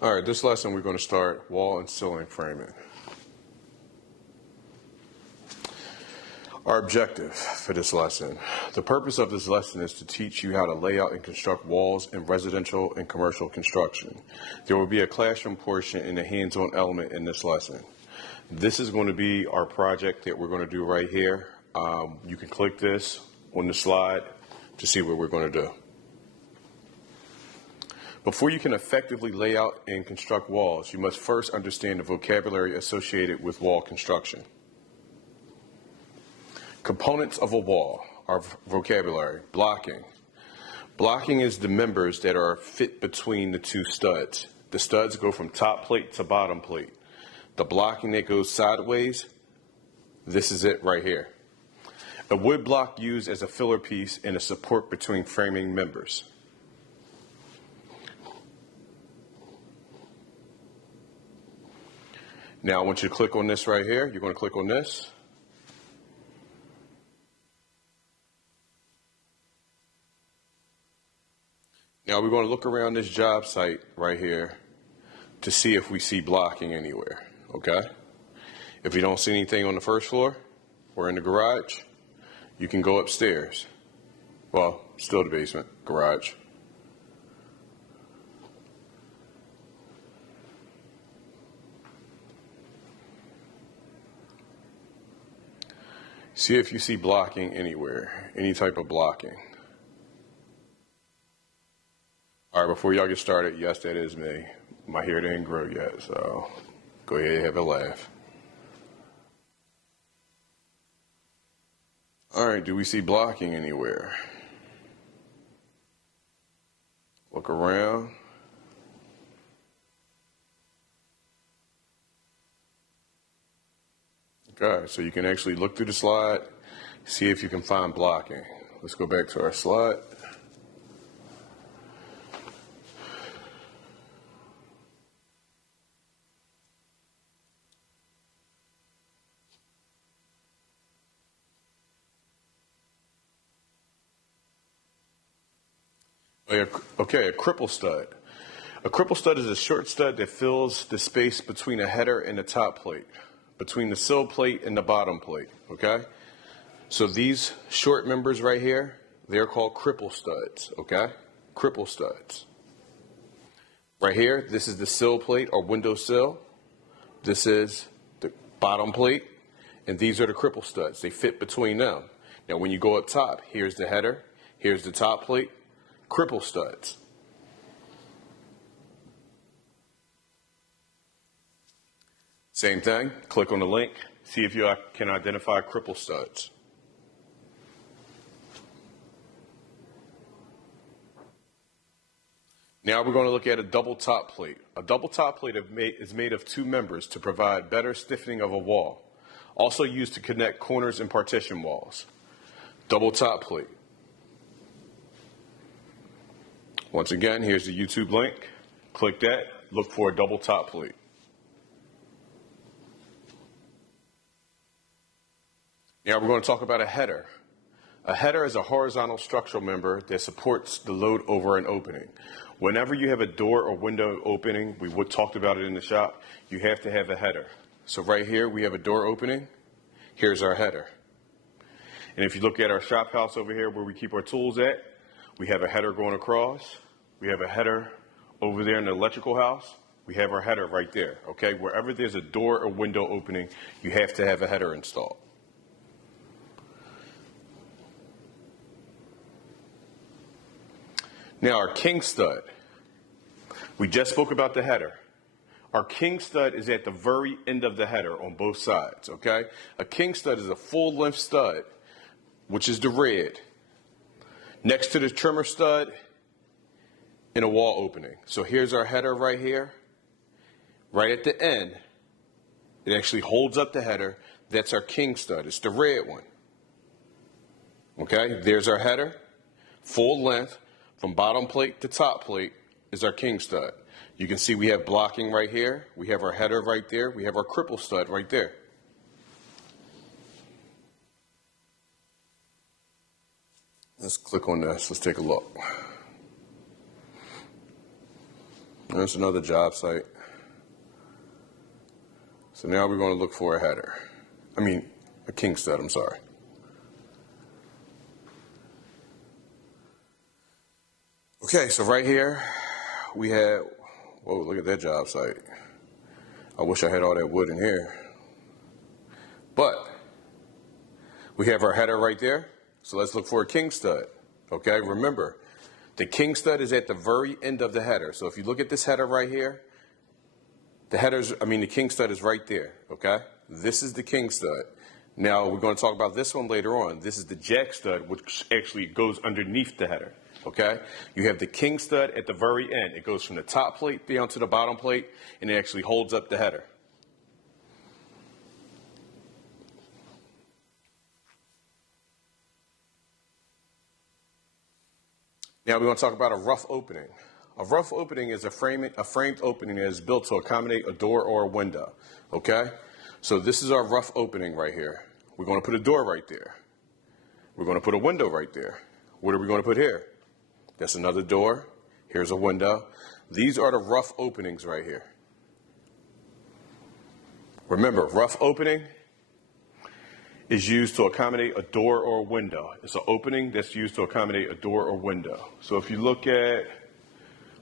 All right, this lesson we're going to start wall and ceiling framing. Our objective for this lesson. The purpose of this lesson is to teach you how to lay out and construct walls in residential and commercial construction. There will be a classroom portion and a hands-on element in this lesson. This is going to be our project that we're going to do right here. You can click this on the slide to see what we're going to do. Before you can effectively lay out and construct walls, you must first understand the vocabulary associated with wall construction. Components of a wall are vocabulary. Blocking. Blocking is the members that are fit between the two studs. The studs go from top plate to bottom plate. The blocking that goes sideways, this is it right here. A wood block used as a filler piece and a support between framing members. Now I want you to click on this right here. You're going to click on this. Now we're going to look around this job site right here to see if we see blocking anywhere, okay? If you don't see anything on the first floor or in the garage, you can go upstairs. Well, still the basement, garage. See if you see blocking anywhere, any type of blocking. All right, before y'all get started, yes, that is me. My hair didn't grow yet, so go ahead and have a laugh. All right, do we see blocking anywhere? Look around. Okay, so you can actually look through the slide, see if you can find blocking. Let's go back to our slide. Okay, a cripple stud. A cripple stud is a short stud that fills the space between a header and the top plate, between the sill plate and the bottom plate, okay? So these short members right here, they're called cripple studs, okay? Cripple studs. Right here, this is the sill plate or window sill. This is the bottom plate, and these are the cripple studs. They fit between them. Now when you go up top, here's the header, here's the top plate, cripple studs. Same thing, click on the link, see if you can identify cripple studs. Now we're going to look at a double top plate. A double top plate is made of two members to provide better stiffening of a wall. Also used to connect corners and partition walls. Double top plate. Once again, here's the YouTube link. Click that, look for a double top plate. Now we're going to talk about a header. A header is a horizontal structural member that supports the load over an opening. Whenever you have a door or window opening, we talked about it in the shop, you have to have a header. So right here we have a door opening. Here's our header. And if you look at our shop house over here where we keep our tools at, we have a header going across. We have a header over there in the electrical house. We have our header right there, okay? Wherever there's a door or window opening, you have to have a header installed. Now our king stud. We just spoke about the header. Our king stud is at the very end of the header on both sides, okay? A king stud is a full-length stud, which is the red, next to the trimmer stud in a wall opening. So here's our header right here. Right at the end, it actually holds up the header. That's our king stud. It's the red one. Okay, there's our header, full length. From bottom plate to top plate is our king stud. You can see we have blocking right here. We have our header right there. We have our cripple stud right there. Let's click on this. Let's take a look. There's another job site. So now we're going to look for a header. A king stud, I'm sorry. Okay, so right here we have, whoa, look at that job site. I wish I had all that wood in here. But we have our header right there. So let's look for a king stud. Okay, remember, the king stud is at the very end of the header. So if you look at this header right here, the king stud is right there, okay? This is the king stud. Now, we're going to talk about this one later on. This is the jack stud, which actually goes underneath the header, okay? You have the king stud at the very end. It goes from the top plate down to the bottom plate, and it actually holds up the header. Now we're going to talk about a rough opening. A rough opening is a framed opening that is built to accommodate a door or a window, okay? So this is our rough opening right here. We're going to put a door right there. We're going to put a window right there. What are we going to put here? That's another door. Here's a window. These are the rough openings right here. Remember, rough opening is used to accommodate a door or a window. It's an opening that's used to accommodate a door or window. So if you look at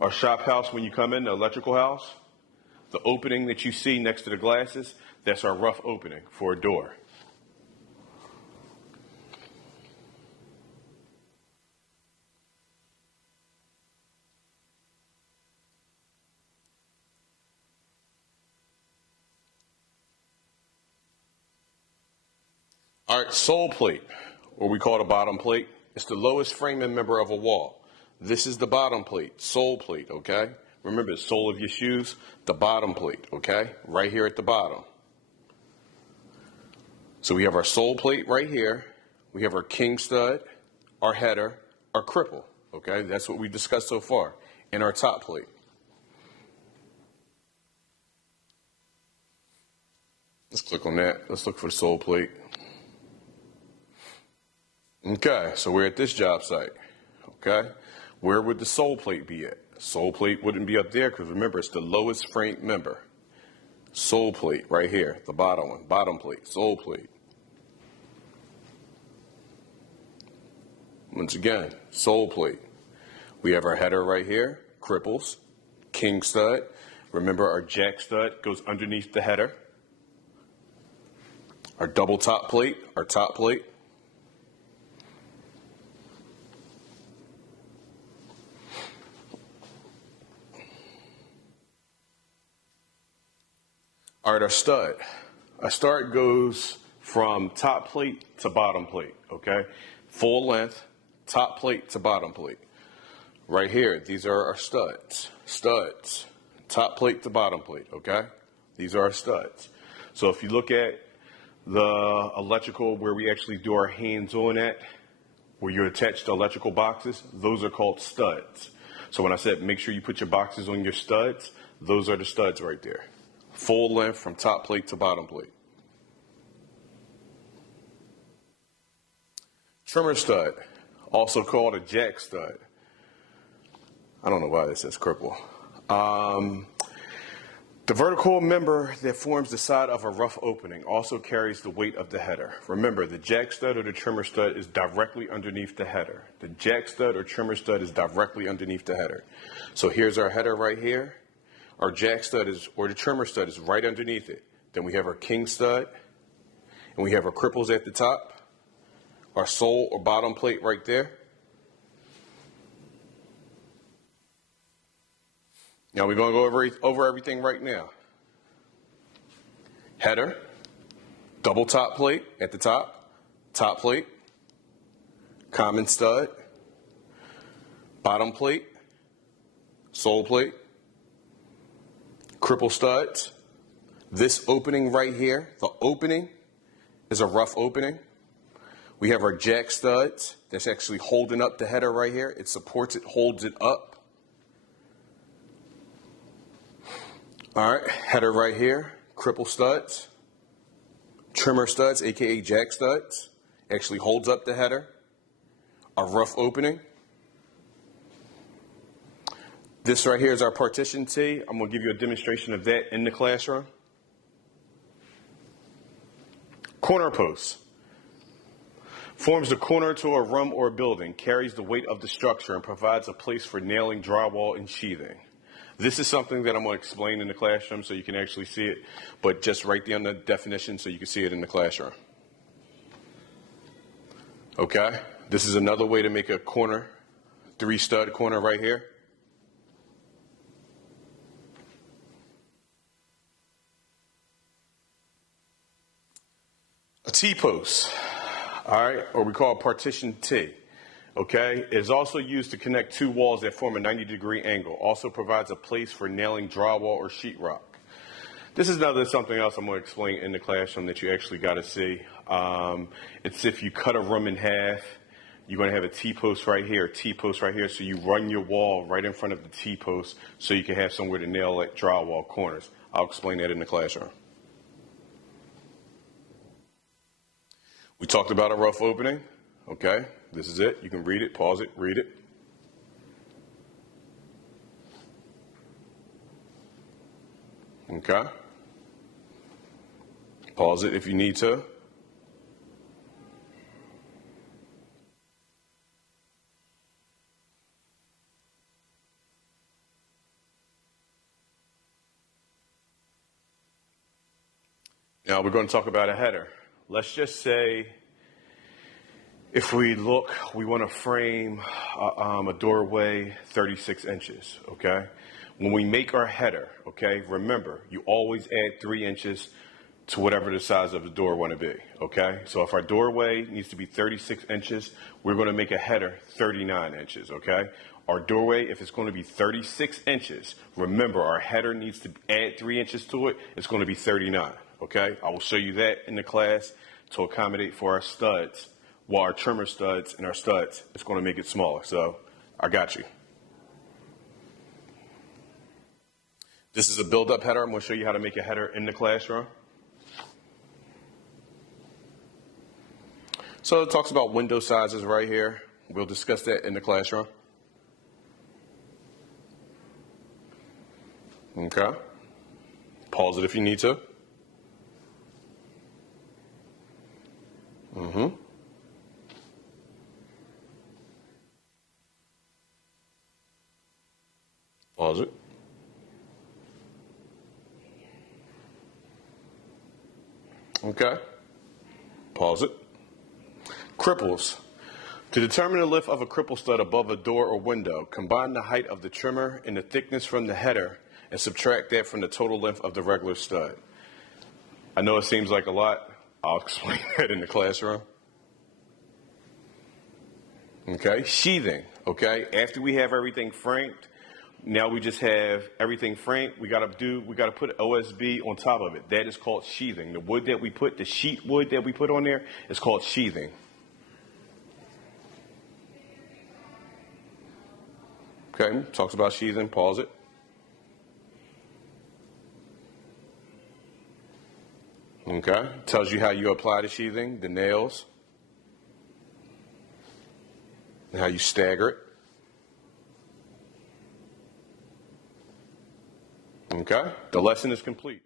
our shop house when you come in, the electrical house, the opening that you see next to the glasses, that's our rough opening for a door. All right, sole plate, or we call it a bottom plate. It's the lowest framing member of a wall. This is the bottom plate, sole plate, okay? Remember, the sole of your shoes, the bottom plate, okay? Right here at the bottom. So we have our sole plate right here. We have our king stud, our header, our cripple, okay? That's what we discussed so far, and our top plate. Let's click on that. Let's look for the sole plate. Okay, so we're at this job site, okay? Where would the sole plate be at? Sole plate wouldn't be up there because remember, it's the lowest framed member. Sole plate right here, the bottom one, bottom plate, sole plate. Once again, sole plate. We have our header right here, cripples, king stud. Remember, our jack stud goes underneath the header. Our double top plate, our top plate. All right, our stud. Our stud goes from top plate to bottom plate, okay? Full length, top plate to bottom plate. Right here, these are our studs. Studs, top plate to bottom plate, okay? These are our studs. So if you look at the electrical where we actually do our hands-on at, where you attach the electrical boxes, those are called studs. So when I said make sure you put your boxes on your studs, those are the studs right there. Full length from top plate to bottom plate. Trimmer stud, also called a jack stud. I don't know why this says cripple. The vertical member that forms the side of a rough opening also carries the weight of the header. Remember, the jack stud or the trimmer stud is directly underneath the header. The jack stud or trimmer stud is directly underneath the header. So here's our header right here. Our jack stud is, or the trimmer stud is right underneath it. Then we have our king stud, and we have our cripples at the top, our sole or bottom plate right there. Now we're going to go over everything right now. Header, double top plate at the top, top plate, common stud, bottom plate, sole plate, cripple studs. This opening right here, the opening is a rough opening. We have our jack studs that's actually holding up the header right here. It supports it, holds it up. All right, header right here, cripple studs, trimmer studs, aka jack studs, actually holds up the header. A rough opening. This right here is our partition T. I'm going to give you a demonstration of that in the classroom. Corner post. Forms the corner to a room or building, carries the weight of the structure, and provides a place for nailing drywall and sheathing. This is something that I'm going to explain in the classroom so you can actually see it, but just write down the definition so you can see it in the classroom. Okay? This is another way to make a corner, 3-stud corner right here. A T-post, all right, or we call it partition T, okay, is also used to connect two walls that form a 90-degree angle. Also provides a place for nailing drywall or sheetrock. This is something else I'm going to explain in the classroom that you actually got to see. It's if you cut a room in half, you're going to have a T-post right here, a T-post right here, so you run your wall right in front of the T-post so you can have somewhere to nail like drywall corners. I'll explain that in the classroom. We talked about a rough opening, okay? This is it. You can read it, pause it, read it. Okay? Pause it if you need to. Now we're going to talk about a header. Let's just say if we look, we want to frame a doorway 36 inches, okay? When we make our header, okay, remember, you always add 3 inches to whatever the size of the door want to be, okay? So if our doorway needs to be 36 inches, we're going to make a header 39 inches, okay? Our doorway, if it's going to be 36 inches, remember, our header needs to add 3 inches to it. It's going to be 39. Okay, I will show you that in the class to accommodate for our studs, while our trimmer studs and our studs, it's going to make it smaller. So I got you. This is a build-up header. I'm going to show you how to make a header in the classroom. So it talks about window sizes right here. We'll discuss that in the classroom. Okay. Pause it if you need to. Pause it. Okay. Pause it. Cripples. To determine the lift of a cripple stud above a door or window, combine the height of the trimmer and the thickness from the header and subtract that from the total length of the regular stud. I know it seems like a lot. I'll explain that in the classroom. Okay, sheathing, okay? After we have everything framed, now we just have everything framed. We gotta put OSB on top of it. That is called sheathing. The wood that we put, the sheet wood that we put on there is called sheathing. Okay, talks about sheathing, pause it. Okay, tells you how you apply the sheathing, the nails, and how you stagger it. Okay, the lesson is complete.